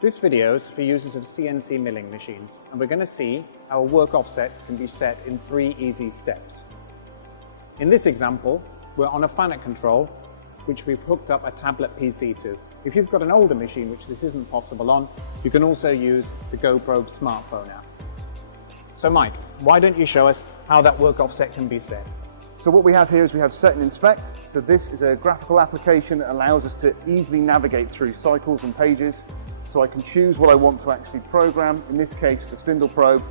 This video is for users of CNC milling machines, and we're going to see how a work offset can be set in 3 easy steps. In this example, we're on a Fanuc control, which we've hooked up a tablet PC to. If you've got an older machine, which this isn't possible on, you can also use the GoPro smartphone app. So Mike, why don't you show us how that work offset can be set? So what we have here is we have Set and Inspect. So this is a graphical application that allows us to easily navigate through cycles and pages. So I can choose what I want to actually program. In this case, the spindle probe.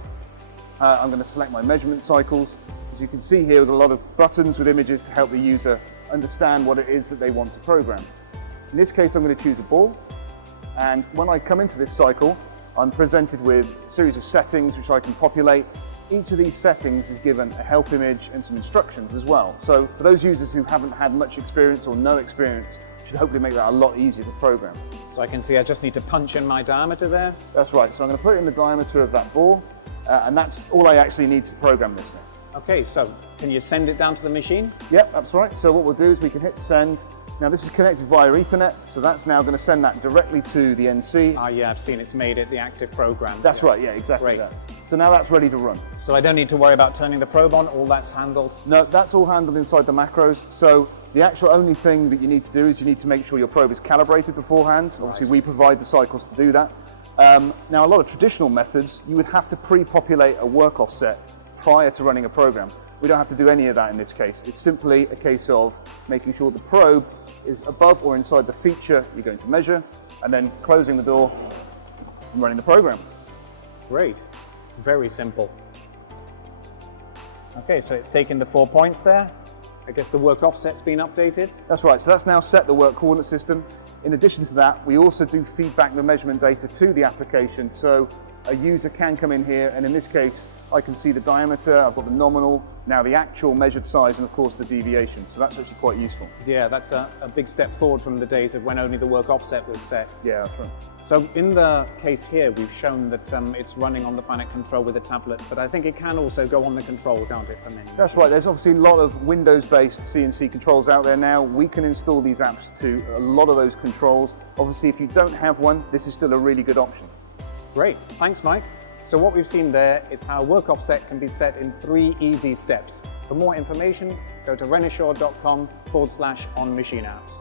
I'm going to select my measurement cycles. As you can see here, with a lot of buttons with images to help the user understand what it is that they want to program. In this case, I'm going to choose a ball. And when I come into this cycle, I'm presented with a series of settings which I can populate. Each of these settings is given a help image and some instructions as well. So for those users who haven't had much experience or no experience, it should hopefully make that a lot easier to program. So I can see I just need to punch in my diameter there. That's right. So I'm going to put in the diameter of that ball, and that's all I actually need to program this now. Okay, so can you send it down to the machine? Yep, that's right. So what we'll do is we can hit send. Now this is connected via Ethernet, so that's now going to send that directly to the NC. Ah, yeah, I've seen it's made it the active program. That's right, yeah, exactly. Great. That. So now that's ready to run. So I don't need to worry about turning the probe on, all that's handled? No, that's all handled inside the macros. So the actual only thing that you need to do is you need to make sure your probe is calibrated beforehand. Obviously we provide the cycles to do that. Now a lot of traditional methods, you would have to pre-populate a work offset prior to running a program. We don't have to do any of that in this case. It's simply a case of making sure the probe is above or inside the feature you're going to measure, and then closing the door and running the program. Great. Very simple. Okay, so it's taken the 4 points there. I guess the work offset's been updated. That's right, so that's now set the work coordinate system. In addition to that, we also do feedback the measurement data to the application, so a user can come in here, and in this case, I can see the diameter, I've got the nominal, now the actual measured size, and of course the deviation, so that's actually quite useful. Yeah, that's a big step forward from the days of when only the work offset was set. Yeah, that's right. So in the case here, we've shown that it's running on the Fanuc control with a tablet, but I think it can also go on the control, can't it, for many? That's right, there's obviously a lot of Windows-based CNC controls out there now. We can install these apps to a lot of those controls. Obviously, if you don't have one, this is still a really good option. Great, thanks Mike. So what we've seen there is how work offset can be set in 3 easy steps. For more information, go to renishaw.com/on-machine apps.